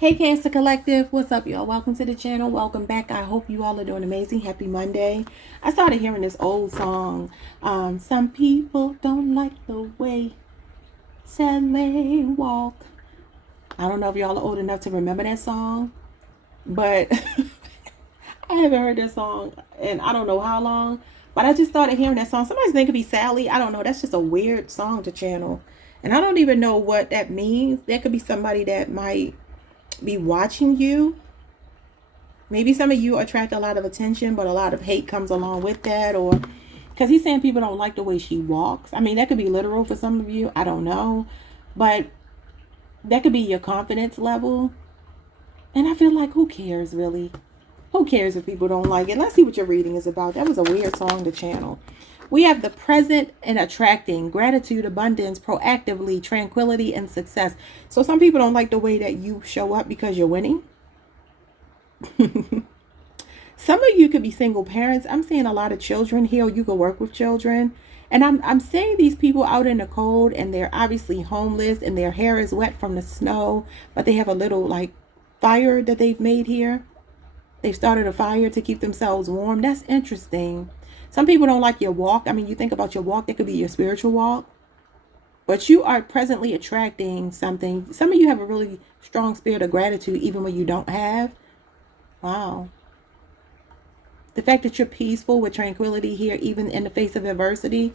Hey Cancer Collective, what's up y'all? Welcome to the channel. Welcome back. I hope you all are doing amazing. Happy Monday. I started hearing this old song. Some people don't like the way Sally walk. I don't know if y'all are old enough to remember that song, but I haven't heard that song in I don't know how long. But I just started hearing that song. Somebody's name could be Sally. I don't know. That's just a weird song to channel. And I don't even know what that means. There could be somebody that might be watching you. Maybe some of you attract a lot of attention, but a lot of hate comes along with that. Or because he's saying people don't like the way she walks. I mean, that could be literal for some of you. I don't know. But that could be your confidence level. And I feel like, who cares, really? Who cares if people don't like it? Let's see what your reading is about. That was a weird song to channel. We have the present and attracting, gratitude, abundance, proactively, tranquility, and success. So some people don't like the way that you show up because you're winning. Some of you could be single parents. I'm seeing a lot of children here. You could work with children. And I'm seeing these people out in the cold, and they're obviously homeless, and their hair is wet from the snow, but they have a little like fire that they've made here. They've started a fire to keep themselves warm. That's interesting. Some people don't like your walk. I mean, you think about your walk, that could be your spiritual walk. But you are presently attracting something. Some of you have a really strong spirit of gratitude, even when you don't have. Wow. The fact that you're peaceful with tranquility here, even in the face of adversity.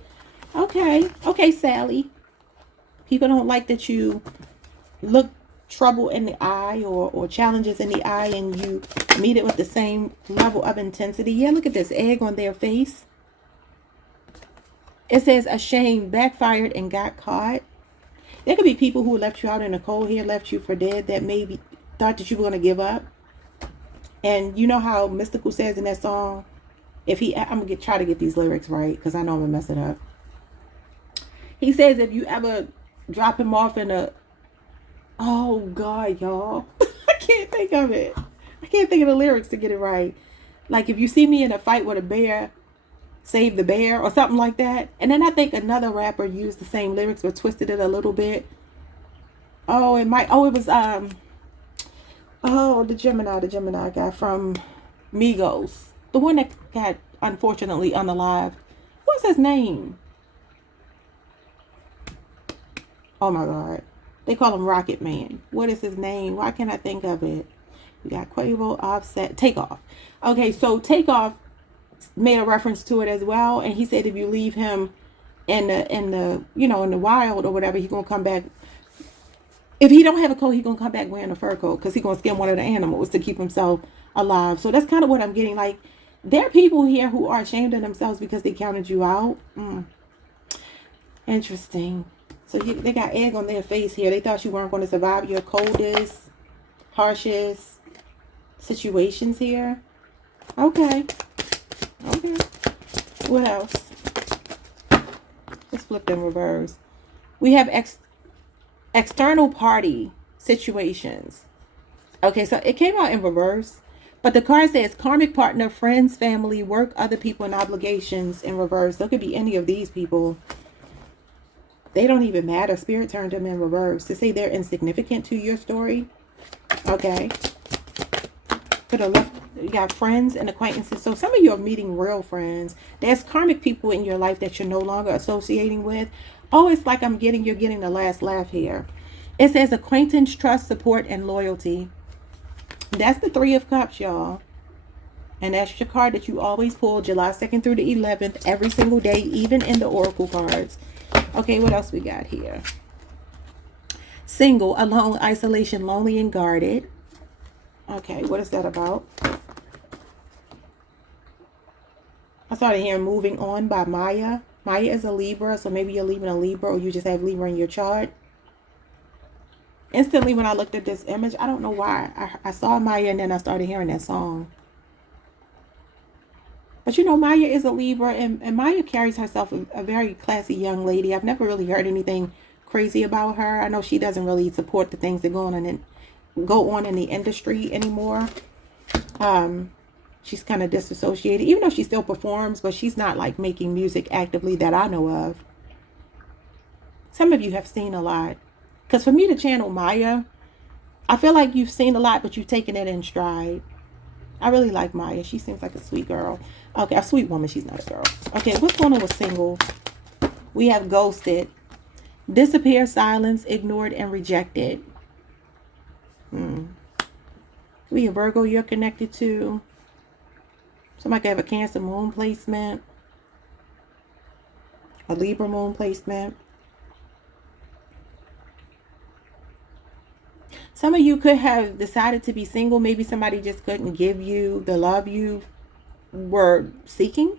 Okay. Okay, Sally. People don't like that you look trouble in the eye or challenges in the eye, and you meet it with the same level of intensity. Yeah, look at this egg on their face. It says ashamed, backfired, and got caught. There could be people who left you out in the cold here, left you for dead, that maybe thought that you were going to give up. And you know how Mystical says in that song, I'm going to try to get these lyrics right because I know I'm going to mess it up. He says if you ever drop him off in a, oh God, y'all, I can't think of it. I can't think of the lyrics to get it right. Like if you see me in a fight with a bear, save the bear or something like that. And then I think another rapper used the same lyrics but twisted it a little bit. Oh, it was the Gemini guy from Migos. The one that got unfortunately unalived. What's his name? Oh my God. They call him Rocket Man. What is his name? Why can't I think of it? We got Quavo, Offset, Takeoff. Okay, so Takeoff made a reference to it as well, and he said if you leave him in the wild or whatever, he's gonna come back. If he don't have a coat, he's gonna come back wearing a fur coat because he's gonna skin one of the animals to keep himself alive. So that's kind of what I'm getting. Like, there are people here who are ashamed of themselves because they counted you out. Interesting. So they got egg on their face here. They thought you weren't going to survive your coldest, harshest situations here. Okay. Okay. What else? Let's flip them reverse. We have external party situations. Okay, so it came out in reverse. But the card says karmic partner, friends, family, work, other people, and obligations in reverse. So it could be any of these people. They don't even matter. Spirit turned them in reverse to say they're insignificant to your story. Okay. To the left, you got friends and acquaintances. So some of you are meeting real friends. There's karmic people in your life that you're no longer associating with. Oh, it's like you're getting the last laugh here. It says acquaintance, trust, support, and loyalty. That's the Three of Cups, y'all. And that's your card that you always pull July 2nd through the 11th every single day, even in the Oracle cards. Okay, what else we got here? Single, alone, isolation, lonely, and guarded. Okay, what is that about? I started hearing Moving On by Maya. Maya is a Libra, so maybe you're leaving a Libra or you just have Libra in your chart. Instantly when I looked at this image, I don't know why. I saw Maya and then I started hearing that song. But you know, Maya is a Libra, and Maya carries herself a very classy young lady. I've never really heard anything crazy about her. I know she doesn't really support the things that go on in the industry anymore. She's kind of disassociated, even though she still performs, but she's not like making music actively that I know of. Some of you have seen a lot. Because for me to channel Maya, I feel like you've seen a lot, but you've taken it in stride. I really like Maya. She seems like a sweet girl. Okay, a sweet woman. She's not a girl. Okay, what's going on with single? We have ghosted, disappear, silence, ignored, and rejected. We a Virgo you're connected to. Somebody could have a Cancer moon placement. A Libra moon placement. Some of you could have decided to be single. Maybe somebody just couldn't give you the love you were seeking.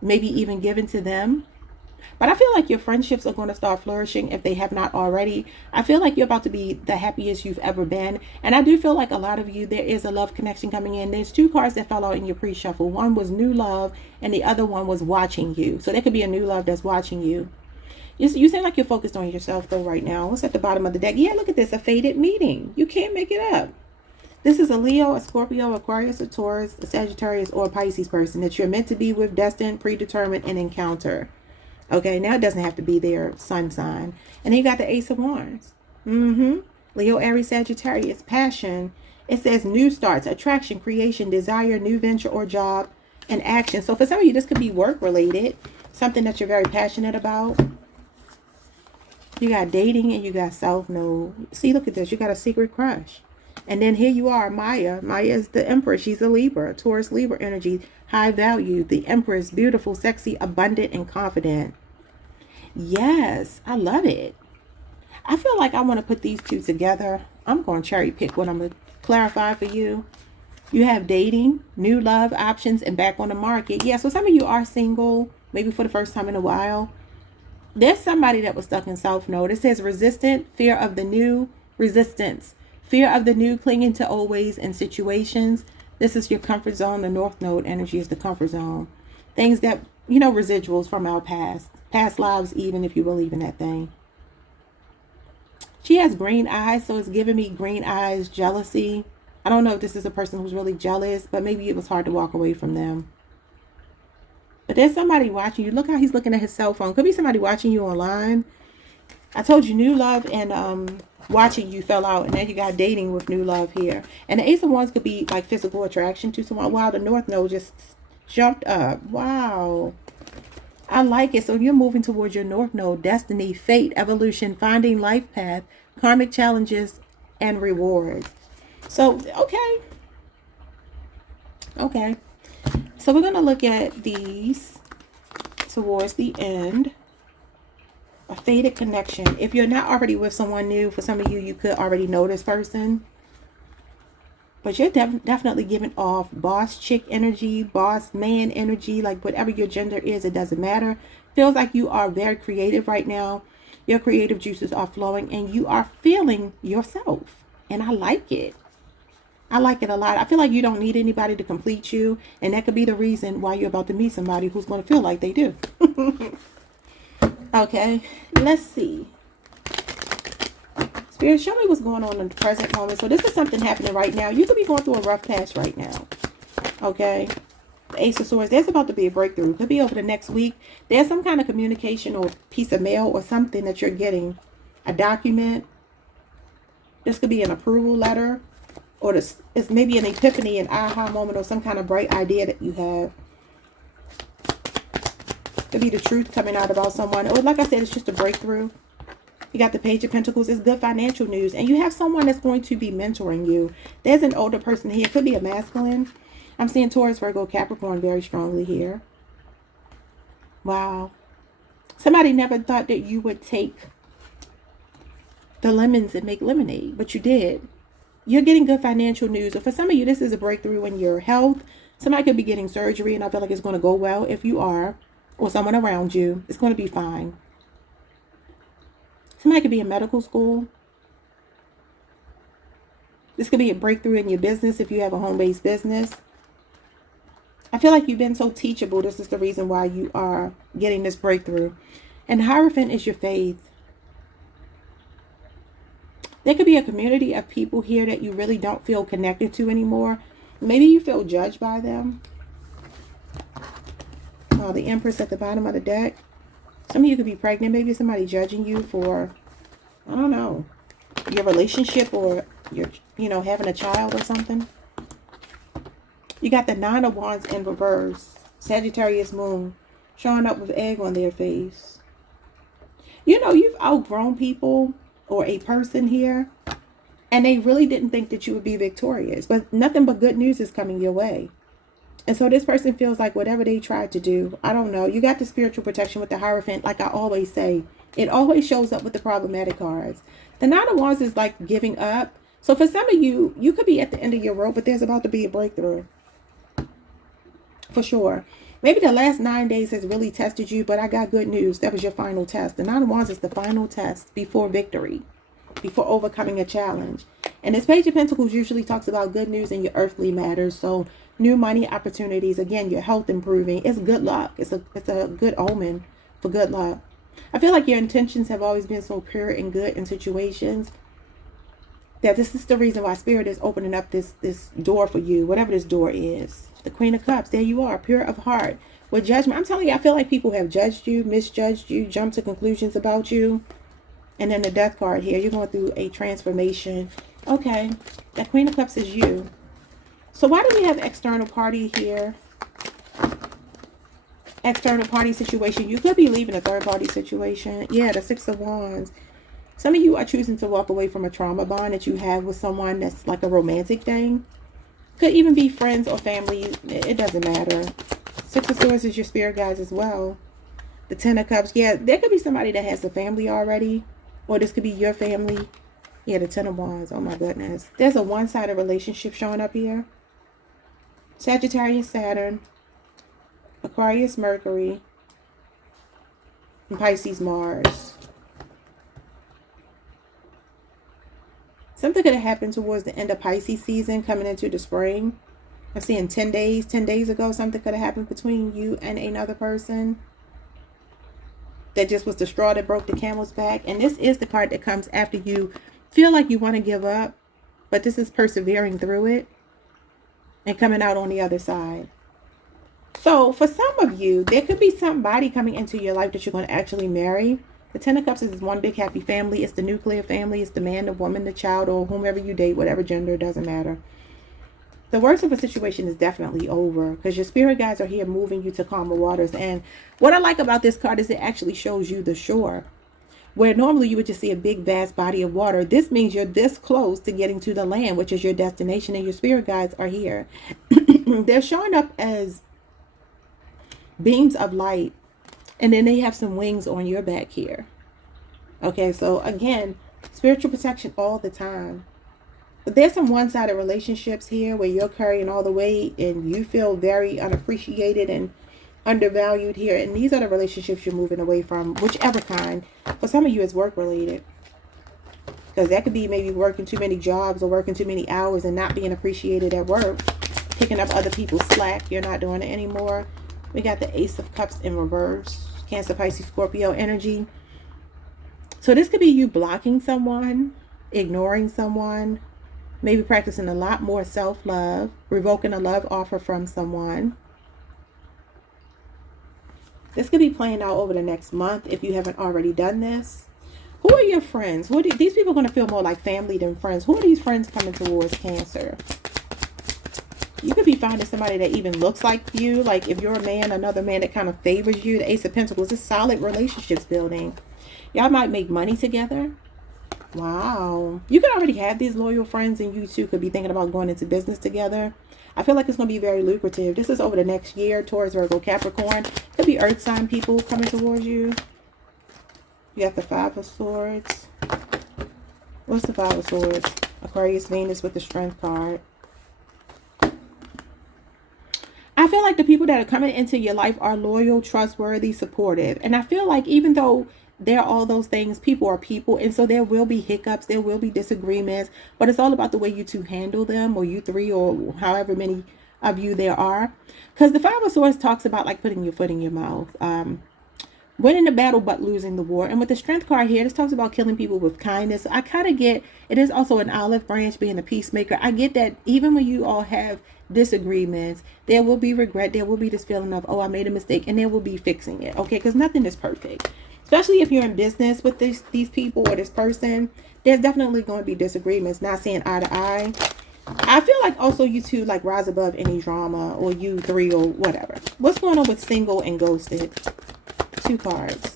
Maybe even given to them. But I feel like your friendships are going to start flourishing if they have not already. I feel like you're about to be the happiest you've ever been. And I do feel like a lot of you, there is a love connection coming in. There's two cards that fell out in your pre-shuffle. One was new love and the other one was watching you. So there could be a new love that's watching you. You seem like you're focused on yourself though right now. What's at the bottom of the deck? Yeah, look at this. A fated meeting. You can't make it up. This is a Leo, a Scorpio, Aquarius, a Taurus, a Sagittarius, or a Pisces person that you're meant to be with, destined, predetermined, and encounter. Okay, now it doesn't have to be their sun sign. And then you got the Ace of Wands. Leo, Aries, Sagittarius, passion. It says new starts, attraction, creation, desire, new venture or job, and action. So for some of you, this could be work related, something that you're very passionate about. You got dating and you got self node. See, look at this. You got a secret crush. And then here you are, Maya. Maya is the Empress. She's a Libra, Taurus, Libra energy, high value. The Empress, beautiful, sexy, abundant, and confident. Yes, I love it. I feel like I want to put these two together. I'm going to cherry pick what I'm going to clarify for you. You have dating, new love options, and back on the market. Yeah, so some of you are single, maybe for the first time in a while. There's somebody that was stuck in South Node. It says resistant, fear of the new, resistance, fear of the new, clinging to old ways and situations. This is your comfort zone. The North Node energy is the comfort zone. Things that, residuals from our past lives, even if you believe in that thing. She has green eyes, so it's giving me green eyes, jealousy. I don't know if this is a person who's really jealous, but maybe it was hard to walk away from them. But there's somebody watching you. Look how he's looking at his cell phone. Could be somebody watching you online. I told you new love and watching you fell out. And then you got dating with new love here. And the Ace of Wands could be like physical attraction to someone. Wow, the North Node just jumped up. Wow. I like it. So you're moving towards your North Node. Destiny, fate, evolution, finding life path, karmic challenges, and rewards. So, okay. Okay. So we're going to look at these towards the end. A fated connection. If you're not already with someone new, for some of you, you could already know this person. But you're definitely giving off boss chick energy, boss man energy, like whatever your gender is, it doesn't matter. Feels like you are very creative right now. Your creative juices are flowing and you are feeling yourself. And I like it. I like it a lot. I feel like you don't need anybody to complete you. And that could be the reason why you're about to meet somebody who's going to feel like they do. Okay, let's see. Spirit, show me what's going on in the present moment. So this is something happening right now. You could be going through a rough patch right now. Okay. The Ace of Swords. There's about to be a breakthrough. Could be over the next week. There's some kind of communication or piece of mail or something that you're getting. A document. This could be an approval letter. Or this, it's maybe an epiphany, an aha moment, or some kind of bright idea that you have. Could be the truth coming out about someone. Or like I said, it's just a breakthrough. You got the Page of Pentacles. It's good financial news. And you have someone that's going to be mentoring you. There's an older person here. It could be a masculine. I'm seeing Taurus, Virgo, Capricorn very strongly here. Wow. Somebody never thought that you would take the lemons and make lemonade. But you did. You're getting good financial news. Or for some of you, this is a breakthrough in your health. Somebody could be getting surgery. And I feel like it's going to go well if you are. Or someone around you. It's going to be fine. Somebody could be in medical school. This could be a breakthrough in your business if you have a home-based business. I feel like you've been so teachable. This is the reason why you are getting this breakthrough. And Hierophant is your faith. There could be a community of people here that you really don't feel connected to anymore. Maybe you feel judged by them. Oh, the Empress at the bottom of the deck. Some of you could be pregnant. Maybe somebody judging you for, I don't know. your relationship, or you're, having a child or something. You got the Nine of Wands in reverse. Sagittarius moon showing up with egg on their face. You've outgrown people or a person here, and they really didn't think that you would be victorious. But nothing but good news is coming your way. And so this person feels like whatever they tried to do, I don't know. You got the spiritual protection with the Hierophant. Like I always say, it always shows up with the problematic cards. The Nine of Wands is like giving up. So for some of you, you could be at the end of your rope, but there's about to be a breakthrough. For sure. Maybe the last 9 days has really tested you, but I got good news. That was your final test. The Nine of Wands is the final test before victory, before overcoming a challenge. And this Page of Pentacles usually talks about good news in your earthly matters. So new money opportunities, again, your health improving. It's good luck. It's a good omen for good luck. I feel like your intentions have always been so pure and good in situations that this is the reason why Spirit is opening up this door for you, whatever this door is. The Queen of Cups, there you are, pure of heart. With judgment, I'm telling you, I feel like people have judged you, misjudged you, jumped to conclusions about you. And then the Death card here, you're going through a transformation. Okay, that Queen of Cups is you. So why do we have external party here? External party situation. You could be leaving a third party situation. Yeah, the Six of Wands. Some of you are choosing to walk away from a trauma bond that you have with someone that's like a romantic thing. Could even be friends or family. It doesn't matter. Six of Swords is your spirit guides as well. The Ten of Cups. Yeah, there could be somebody that has a family already. Or this could be your family. Yeah, the Ten of Wands. Oh my goodness. There's a one-sided relationship showing up here. Sagittarius Saturn. Aquarius Mercury. And Pisces Mars. Something could have happened towards the end of Pisces season, coming into the spring. I'm seeing 10 days. 10 days ago, something could have happened between you and another person. That just was the straw that broke the camel's back. And this is the card that comes after you feel like you want to give up. But this is persevering through it and coming out on the other side. So for some of you, there could be somebody coming into your life that you're going to actually marry. The Ten of Cups is one big happy family. It's the nuclear family. It's the man, the woman, the child, or whomever you date, whatever gender, it doesn't matter. The worst of a situation is definitely over because your spirit guides are here moving you to calmer waters. And what I like about this card is it actually shows you the shore. Where normally you would just see a big, vast body of water. This means you're this close to getting to the land, which is your destination, and your spirit guides are here. They're showing up as beams of light. And then they have some wings on your back here. Okay, so again, spiritual protection all the time. But there's some one-sided relationships here where you're carrying all the weight and you feel very unappreciated and undervalued here. And these are the relationships you're moving away from, whichever kind. For some of you, it's work-related. Because that could be maybe working too many jobs or working too many hours and not being appreciated at work. Picking up other people's slack. You're not doing it anymore. We got the Ace of Cups in reverse. Cancer, Pisces, Scorpio energy. So this could be you blocking someone, ignoring someone, maybe practicing a lot more self-love, revoking a love offer from someone. This could be playing out over the next month if you haven't already done this. Who are your friends? These people are going to feel more like family than friends. Who are these friends coming towards Cancer? You could be finding somebody that even looks like you. Like if you're a man, another man that kind of favors you. The Ace of Pentacles is solid relationships building. Y'all might make money together. Wow. You could already have these loyal friends, and you two could be thinking about going into business together. I feel like it's going to be very lucrative. This is over the next year. Taurus, Virgo, Capricorn. Could be earth sign people coming towards you. You got the Five of Swords. What's the Five of Swords? Aquarius, Venus with the Strength card. I feel like the people that are coming into your life are loyal, trustworthy, supportive. And I feel like even though they're all those things, people are people. And so there will be hiccups. There will be disagreements. But it's all about the way you two handle them, or you three, or however many of you there are. Because the Five of Swords talks about like putting your foot in your mouth. Winning the battle but losing the war. And with the Strength card here, this talks about killing people with kindness. I kind of get, it is also an olive branch, being a peacemaker. I get that even when you all have disagreements, there will be regret. There will be this feeling of, oh, I made a mistake, and there will be fixing it. Okay, because nothing is perfect. Especially if you're in business with these people or this person. there's definitely going to be disagreements, not seeing eye to eye. I feel like also you two like rise above any drama, or you three, or whatever. What's going on with single and ghosted? 2 cards.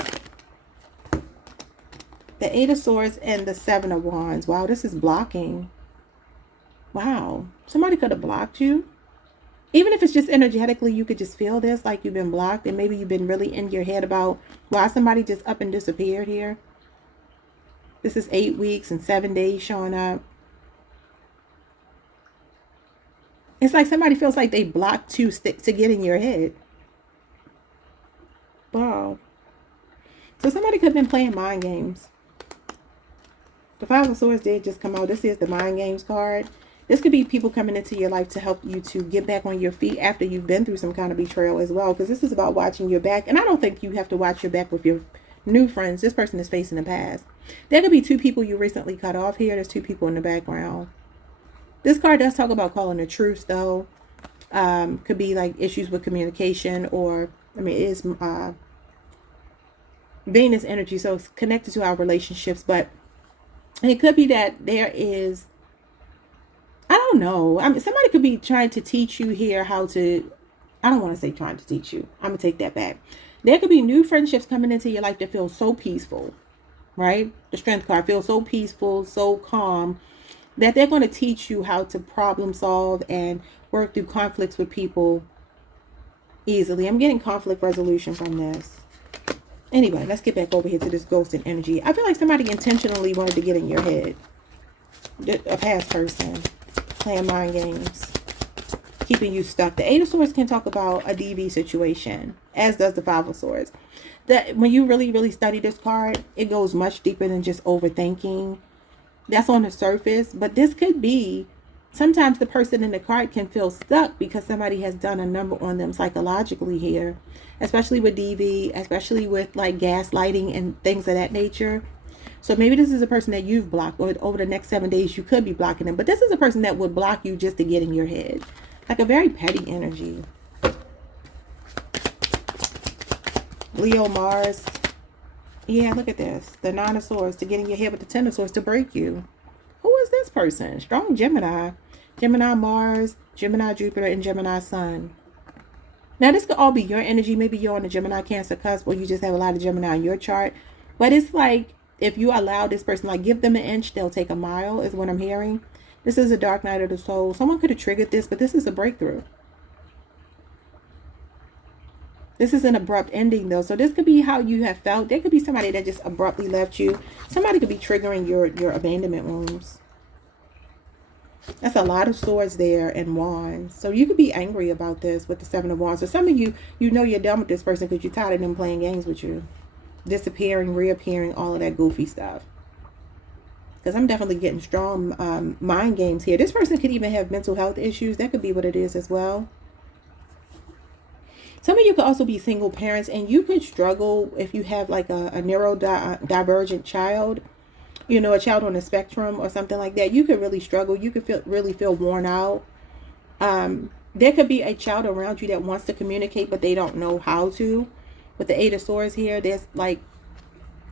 The 8 of Swords and the 7 of Wands. Wow, this is blocking. Wow. Somebody could have blocked you. Even if it's just energetically, you could just feel this, like you've been blocked, and maybe you've been really in your head about why somebody just up and disappeared here. This is 8 weeks and 7 days showing up. It's like somebody feels like they blocked you to get in your head. Wow. So somebody could have been playing mind games. The 5 of Swords did just come out. This is the mind games card. This could be people coming into your life to help you to get back on your feet after you've been through some kind of betrayal as well. Because this is about watching your back. And I don't think you have to watch your back with your new friends. This person is facing the past. There could be 2 people you recently cut off here. There's 2 people in the background. This card does talk about calling a truce, though. Could be like issues with communication, or, I mean, it is Venus energy, so it's connected to our relationships. But it could be that there is, I don't know. I mean, somebody could be trying to teach you here how to, I don't want to say trying to teach you. I'm going to take that back. There could be new friendships coming into your life that feel so peaceful, right? The Strength card feels so peaceful, so calm, that they're going to teach you how to problem solve and work through conflicts with people easily. I'm getting conflict resolution from this. Anyway, let's get back over here to this ghosted energy. I feel like somebody intentionally wanted to get in your head. A past person playing mind games, keeping you stuck. The 8 of Swords can talk about a DV situation, as does the 5 of Swords. That when you really, really study this card, it goes much deeper than just overthinking. That's on the surface, but this could be, sometimes the person in the card can feel stuck because somebody has done a number on them psychologically here, especially with DV, especially with like gaslighting and things of that nature. So maybe this is a person that you've blocked, or over the next 7 days you could be blocking them, but this is a person that would block you just to get in your head, like a very petty energy. Leo, Mars. Yeah, look at this. The 9 of Swords to get in your head with the 10 of Swords to break you. Who is this person? Strong Gemini. Gemini, Mars, Gemini, Jupiter, and Gemini, Sun. Now, this could all be your energy. Maybe you're on the Gemini, Cancer cusp, or you just have a lot of Gemini on your chart. But it's like, if you allow this person, like give them an inch, they'll take a mile, is what I'm hearing. This is a dark night of the soul. Someone could have triggered this, but this is a breakthrough. This is an abrupt ending, though. So this could be how you have felt. There could be somebody that just abruptly left you. Somebody could be triggering your abandonment wounds. That's a lot of swords there and wands. So you could be angry about this with the 7 of wands. So some of you, you know you're done with this person because you're tired of them playing games with you. Disappearing, reappearing, all of that goofy stuff. Because I'm definitely getting strong mind games here. This person could even have mental health issues. That could be what it is as well. Some of you could also be single parents, and you could struggle if you have like a neurodivergent child, you know, a child on the spectrum or something like that. You could really struggle. You could really feel worn out. There could be a child around you that wants to communicate, but they don't know how to. With the 8 of Swords here, there's like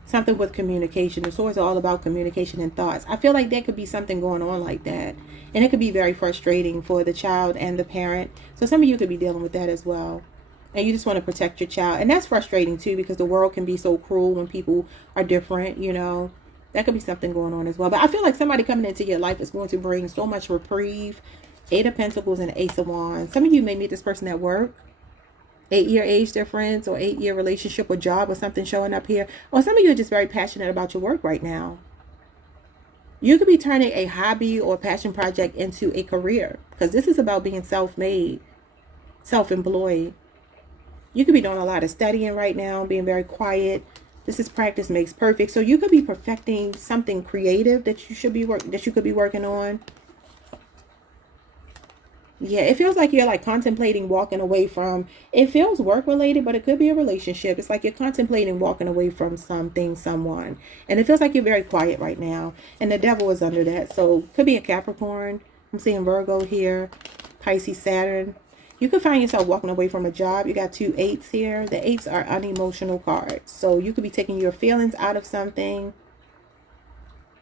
something with communication. The swords are all about communication and thoughts. I feel like there could be something going on like that. And it could be very frustrating for the child and the parent. So some of you could be dealing with that as well. And you just want to protect your child. And that's frustrating too, because the world can be so cruel when people are different, you know. That could be something going on as well. But I feel like somebody coming into your life is going to bring so much reprieve. 8 of Pentacles and Ace of Wands. Some of you may meet this person at work. 8-year age difference, or 8-year relationship or job, or something showing up here. Or some of you are just very passionate about your work right now. You could be turning a hobby or passion project into a career, because this is about being self-made, self-employed. You could be doing a lot of studying right now, being very quiet. This is practice makes perfect. So you could be perfecting something creative that you should be could be working on. Yeah, it feels like you're like contemplating walking away from, it feels work related, but it could be a relationship. It's like you're contemplating walking away from something, someone. And it feels like you're very quiet right now. And the devil is under that. So could be a Capricorn. I'm seeing Virgo here. Pisces, Saturn. You could find yourself walking away from a job. You got 2 8s here. The 8s are unemotional cards. So you could be taking your feelings out of something.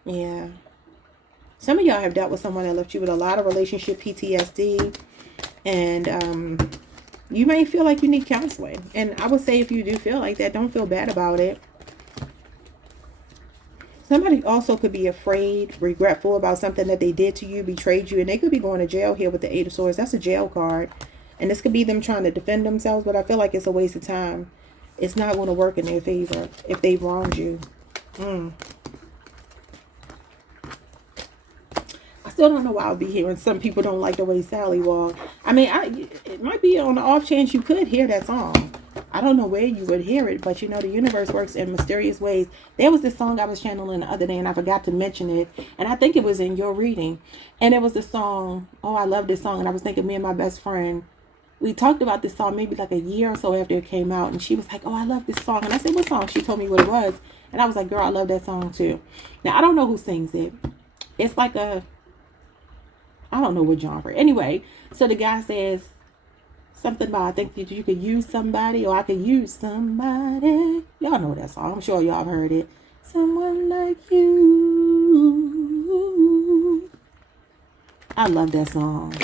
Yeah. Some of y'all have dealt with someone that left you with a lot of relationship PTSD. And you may feel like you need counseling. And I would say if you do feel like that, don't feel bad about it. Somebody also could be afraid, regretful about something that they did to you, betrayed you, and they could be going to jail here with the Eight of Swords. That's a jail card. And this could be them trying to defend themselves, but I feel like it's a waste of time. It's not going to work in their favor if they wronged you. I still don't know why I'll be hearing some people don't like the way Sally walked. I mean, it might be on the off chance you could hear that song. I don't know where you would hear it, but you know, the universe works in mysterious ways. There was this song I was channeling the other day, and I forgot to mention it. And I think it was in your reading. And it was the song, oh, I love this song. And I was thinking, me and my best friend, we talked about this song maybe like a year or so after it came out. And she was like, oh, I love this song. And I said, what song? She told me what it was. And I was like, girl, I love that song too. Now, I don't know who sings it. It's like I don't know what genre. Anyway, so the guy says something about, I think that you could use somebody, or I could use somebody. Y'all know that song. I'm sure y'all have heard it. Someone like you. I love that song.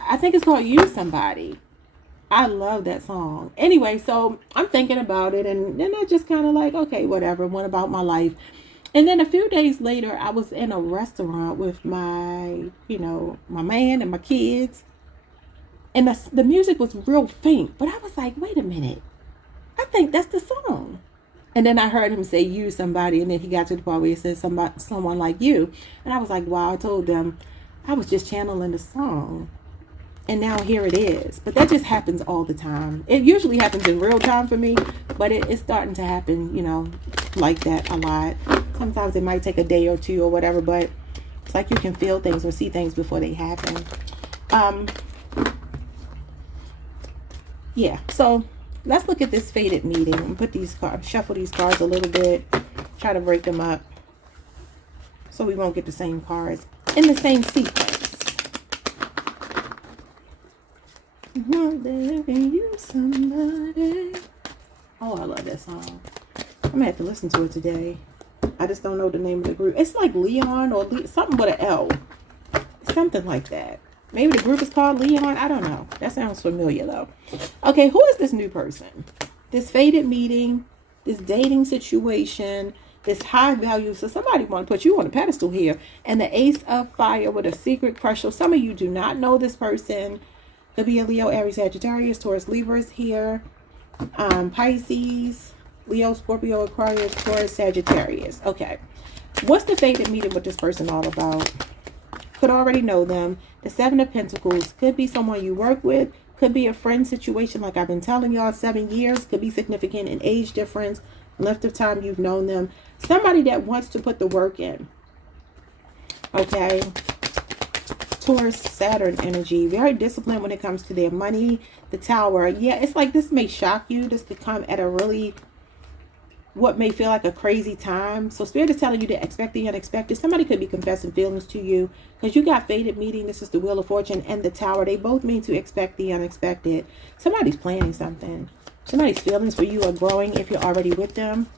I think it's called Use Somebody. I love that song. Anyway, so I'm thinking about it, and then I just kind of like, okay, whatever, went about my life. And then a few days later, I was in a restaurant with my man and my kids. And the music was real faint. But I was like, wait a minute. I think that's the song. And then I heard him say, use somebody. And then he got to the part where he said, someone like you. And I was like, wow, I told them I was just channeling the song. And now here it is. But that just happens all the time. It usually happens in real time for me. But it's starting to happen, like that a lot. Sometimes it might take a day or two or whatever. But it's like you can feel things or see things before they happen. Yeah, so let's look at this fated meeting and put these cards, shuffle these cards a little bit, try to break them up so we won't get the same cards in the same sequence. Somebody. Oh, I love that song. I'm gonna have to listen to it today. I just don't know the name of the group. It's like Leon or something with an L. Something like that. Maybe the group is called Leon. I don't know. That sounds familiar, though. Okay, who is this new person? This fated meeting, this dating situation, this high value. So somebody want to put you on a pedestal here. And the Ace of Fire with a secret crush. So some of you do not know this person. Could be a Leo, Aries, Sagittarius, Taurus, Libras here. Pisces, Leo, Scorpio, Aquarius, Taurus, Sagittarius. Okay. What's the fated meeting with this person all about? Could already know them. The Seven of Pentacles could be someone you work with, could be a friend situation like I've been telling y'all. 7 years could be significant in age difference, length of time you've known them. Somebody that wants to put the work in. Okay. Taurus, Saturn energy, very disciplined when it comes to their money. The Tower, yeah, it's like this may shock you. This could come at a really, what may feel like a crazy time. So Spirit is telling you to expect the unexpected. Somebody could be confessing feelings to you because you got fated meeting. This is the Wheel of Fortune and the Tower. They both mean to expect the unexpected. Somebody's planning something. Somebody's feelings for you are growing if you're already with them.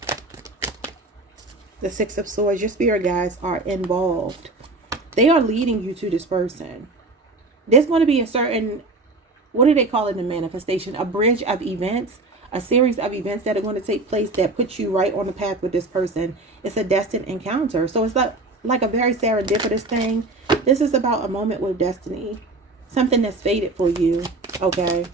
The Six of Swords, your spirit guides are involved. They are leading you to this person. There's going to be a certain, what do they call it in manifestation? A bridge of events. A series of events that are going to take place that put you right on the path with this person. It's a destined encounter. So it's like a very serendipitous thing. This is about a moment with destiny. Something that's fated for you. Okay.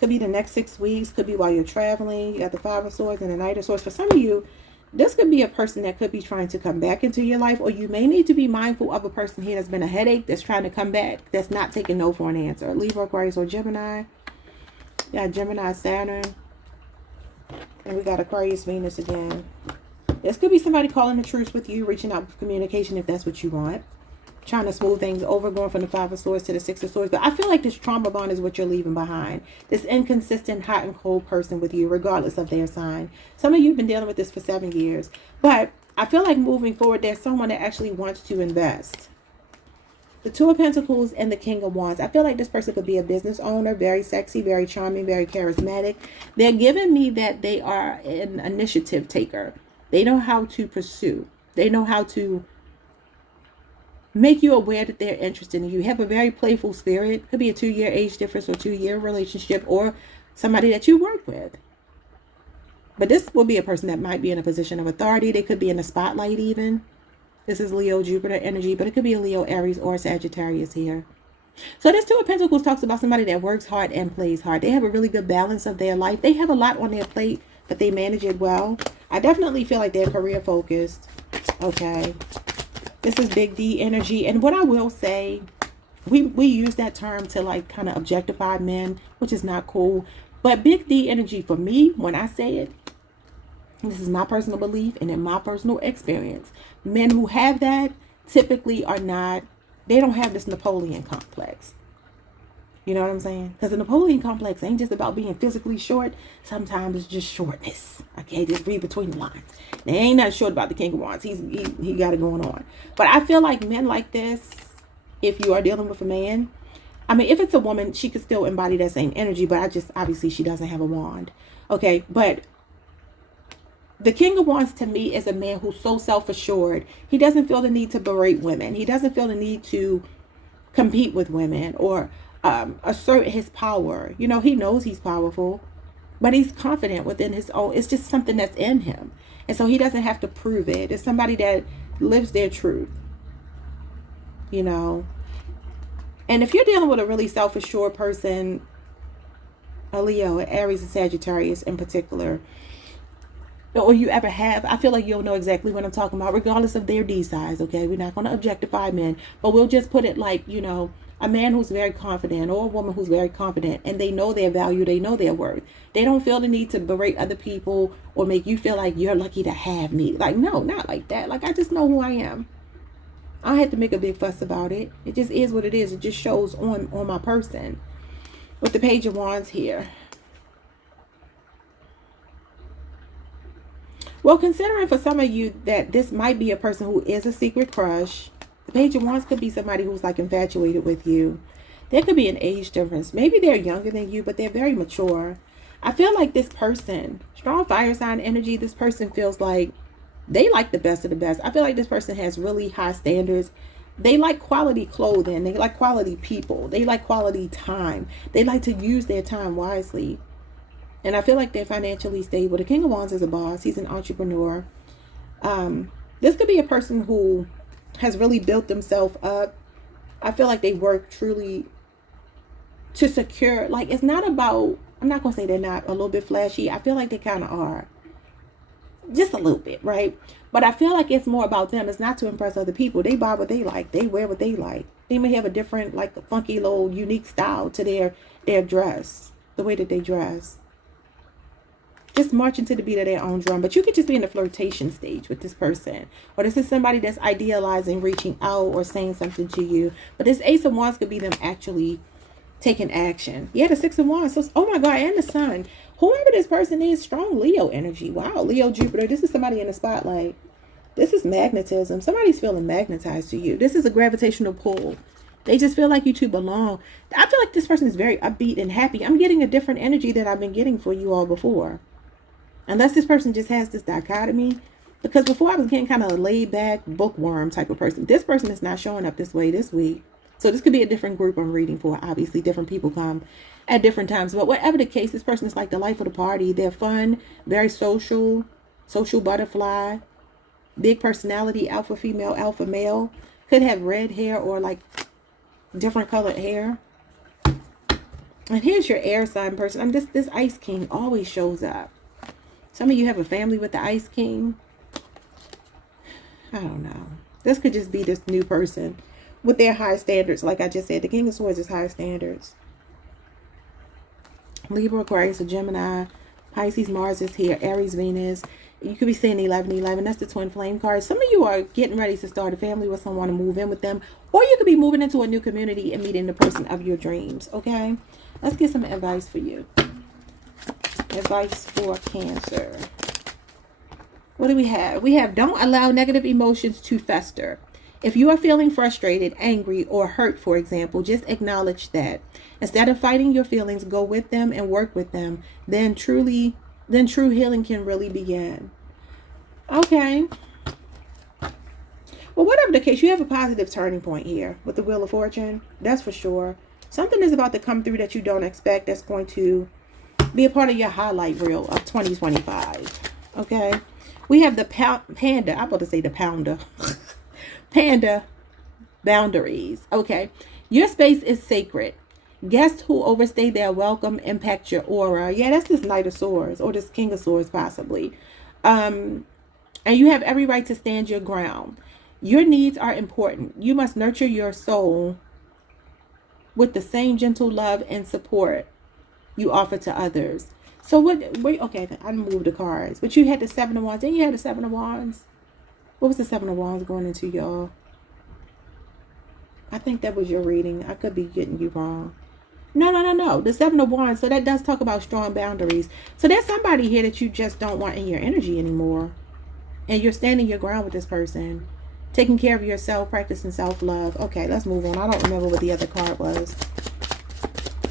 Could be the next 6 weeks. Could be while you're traveling. You got the Five of Swords and the Knight of Swords. For some of you, this could be a person that could be trying to come back into your life. Or you may need to be mindful of a person here that's been a headache. That's trying to come back. That's not taking no for an answer. Libra, Aquarius, or Gemini. Yeah, Gemini, Saturn. And we got Aquarius, Venus again. This could be somebody calling the truce with you, reaching out with communication if that's what you want. Trying to smooth things over, going from the Five of Swords to the Six of Swords. But I feel like this trauma bond is what you're leaving behind. This inconsistent, hot and cold person with you, regardless of their sign. Some of you have been dealing with this for 7 years. But I feel like moving forward, there's someone that actually wants to invest. The Two of Pentacles and the King of Wands. I feel like this person could be a business owner, very sexy, very charming, very charismatic. They're giving me that they are an initiative taker. They know how to pursue. They know how to make you aware that they're interested in you. Have a very playful spirit. Could be a 2-year age difference or 2-year relationship, or somebody that you work with. But this will be a person that might be in a position of authority. They could be in the spotlight even. This is Leo, Jupiter energy, but it could be a Leo, Aries, or Sagittarius here. So this Two of Pentacles talks about somebody that works hard and plays hard. They have a really good balance of their life. They have a lot on their plate, but they manage it well. I definitely feel like they're career focused. Okay. This is Big D energy. And what I will say, we use that term to like kind of objectify men, which is not cool. But Big D energy for me, when I say it, this is my personal belief and in my personal experience, men who have that typically are not, they don't have this Napoleon complex. You know what I'm saying? Because the Napoleon complex ain't just about being physically short. Sometimes it's just shortness. Okay, just read between the lines. There ain't nothing short about the King of Wands. He got it going on. But I feel like men like this, if you are dealing with a man, I mean, if it's a woman, she could still embody that same energy. But obviously she doesn't have a wand. Okay, but the King of Wands to me is a man who's so self-assured. He doesn't feel the need to berate women. He doesn't feel the need to compete with women or assert his power. You know, he knows he's powerful, but he's confident within his own. It's just something that's in him. And so he doesn't have to prove it. It's somebody that lives their truth, you know. And if you're dealing with a really self-assured person, a Leo, an Aries, and Sagittarius in particular, or you ever have, I feel like you'll know exactly what I'm talking about, regardless of their D size. Okay, we're not going to objectify men, but we'll just put it like, you know, a man who's very confident or a woman who's very confident, and they know their value, they know their worth. They don't feel the need to berate other people or make you feel like you're lucky to have me. Like, no, not like that. Like, I just know who I am. I don't have to make a big fuss about it. It just is what it is. It just shows on my person. With the Page of Wands here. Well, considering for some of you that this might be a person who is a secret crush, the Page of Wands could be somebody who's like infatuated with you. There could be an age difference. Maybe they're younger than you, but they're very mature. I feel like this person, strong fire sign energy, this person feels like they like the best of the best. I feel like this person has really high standards. They like quality clothing. They like quality people. They like quality time. They like to use their time wisely. And I feel like they're financially stable. The King of Wands is a boss. He's an entrepreneur. This could be a person who has really built themselves up. I feel like they work truly to secure. Like, it's not about, I'm not going to say they're not a little bit flashy. I feel like they kind of are. Just a little bit, right? But I feel like it's more about them. It's not to impress other people. They buy what they like. They wear what they like. They may have a different, like, funky little unique style to their dress. The way that they dress. Just marching to the beat of their own drum. But you could just be in the flirtation stage with this person. Or this is somebody that's idealizing, reaching out, or saying something to you. But this Ace of Wands could be them actually taking action. Yeah, the Six of Wands. So, oh my God, and the Sun. Whoever this person is, strong Leo energy. Wow, Leo, Jupiter. This is somebody in the spotlight. This is magnetism. Somebody's feeling magnetized to you. This is a gravitational pull. They just feel like you two belong. I feel like this person is very upbeat and happy. I'm getting a different energy that I've been getting for you all before. Unless this person just has this dichotomy. Because before I was getting kind of a laid back bookworm type of person. This person is not showing up this way this week. So this could be a different group I'm reading for. Obviously, different people come at different times. But whatever the case, this person is like the life of the party. They're fun, very social, social butterfly, big personality, alpha female, alpha male. Could have red hair or like different colored hair. And here's your air sign person. This Ice King always shows up. Some of you have a family with the Ice King. I don't know. This could just be this new person with their high standards. Like I just said, the King of Swords is high standards. Libra, Aquarius, or Gemini. Pisces, Mars is here. Aries, Venus. You could be seeing 1111. That's the twin flame card. Some of you are getting ready to start a family with someone to move in with them. Or you could be moving into a new community and meeting the person of your dreams. Okay? Let's get some advice for you. Advice for Cancer. What do we have? We have don't allow negative emotions to fester. If you are feeling frustrated, angry, or hurt, for example, just acknowledge that. Instead of fighting your feelings, go with them and work with them. Then true healing can really begin. Okay. Well, whatever the case, you have a positive turning point here with the Wheel of Fortune. That's for sure. Something is about to come through that you don't expect that's going to be a part of your highlight reel of 2025. Okay. We have the panda. I'm about to say the pounder. Panda boundaries. Okay. Your space is sacred. Guests who overstay their welcome impact your aura. Yeah, that's this Knight of Swords or this King of Swords, possibly. Um, and you have every right to stand your ground. Your needs are important. You must nurture your soul with the same gentle love and support you offer to others. So what? Wait, okay, I moved the cards, but you had the Seven of Wands. Then you had the Seven of Wands. What was the Seven of Wands going into, y'all? I think that was your reading. I could be getting you wrong. No. The Seven of Wands. So that does talk about strong boundaries. So there's somebody here that you just don't want in your energy anymore, and you're standing your ground with this person, taking care of yourself, practicing self-love. Okay, let's move on. I don't remember what the other card was.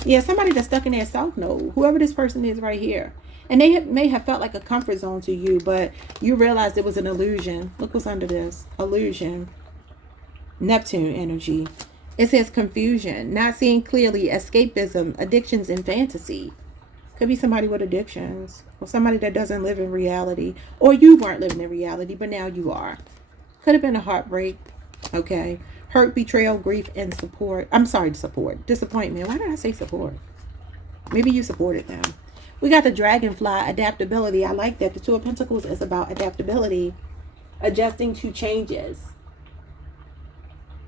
Yeah, somebody that's stuck in their self node, whoever this person is right here. And they may have felt like a comfort zone to you, but you realized it was an illusion. Look what's under this. Illusion. Neptune energy. It says confusion, not seeing clearly, escapism, addictions, and fantasy. Could be somebody with addictions, or somebody that doesn't live in reality, or you weren't living in reality, but now you are. Could have been a heartbreak. Okay. Hurt, betrayal, grief, and support. I'm sorry, support. Disappointment. Why did I say support? Maybe you supported them. We got the dragonfly, adaptability. I like that. The Two of Pentacles is about adaptability, adjusting to changes.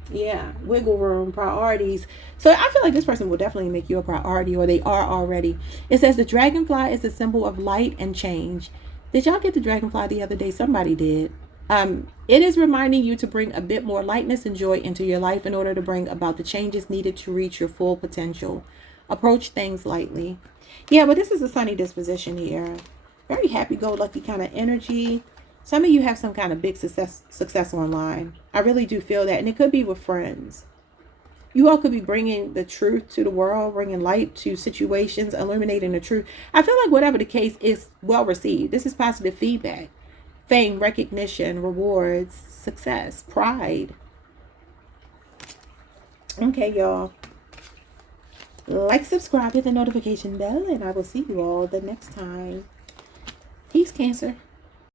Yeah, wiggle room, priorities. So I feel like this person will definitely make you a priority, or they are already. It says the dragonfly is a symbol of light and change. Did y'all get the dragonfly the other day? Somebody did. It is reminding you to bring a bit more lightness and joy into your life in order to bring about the changes needed to reach your full potential. Approach things lightly. Yeah, but this is a sunny disposition here. Very happy-go-lucky kind of energy. Some of you have some kind of big success online. I really do feel that. And it could be with friends. You all could be bringing the truth to the world, bringing light to situations, illuminating the truth. I feel like whatever the case is well received. This is positive feedback. Fame, recognition, rewards, success, pride. Okay, y'all. Like, subscribe, hit the notification bell, and I will see you all the next time. Peace, Cancer.